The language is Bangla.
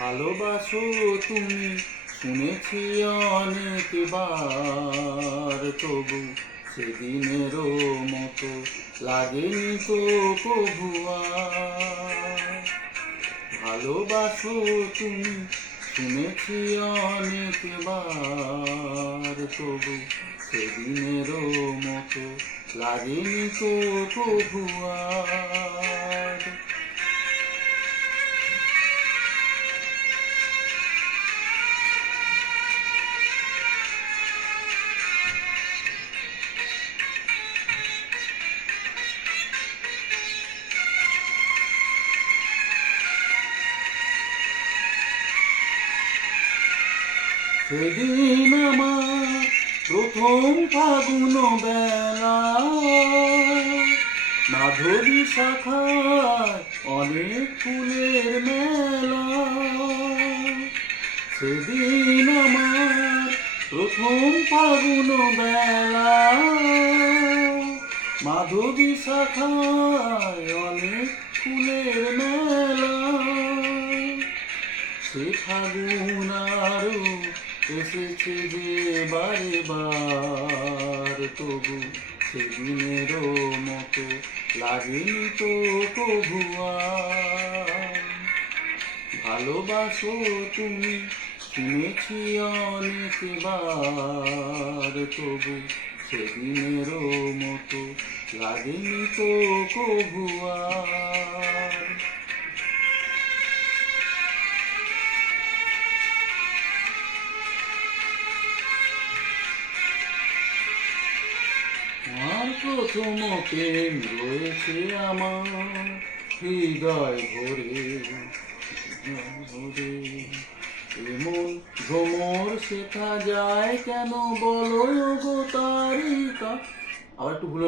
ভালোবাসো তুমি শুনেছি অনেকবার, তবু সেদিনেরও মতো লাগেনি তো কভু আর। ভালোবাসো তুমি শুনেছি অনেকবার, তবু সেদিনেরও মতো লাগেনি তো কভু আর। সেদিন আমার প্রথম ফাগুন বেলা, মাধবী শাখায় অনেক ফুলের মেলা। সেদিন আমার প্রথম ফাগুন বেলা, মাধবী শাখায় অনেক ফুলের মেলা। সে ফাগুন আরো এসেছে যে বারে বার, তবু সেদিনেরও মতো লাগেনি তো কভু আর। ভালোবাসো তুমি শুনেছি অনেকবার, তবু সেদিনেরও মতো লাগেনি তো কভু আর। আর প্রথম প্রেম রয়েছে আমার হৃদয় ভরে ভরে। এমন ভ্রমর শেখা যায় কেন বলো গো তারিকা। আবার একটু ভুলে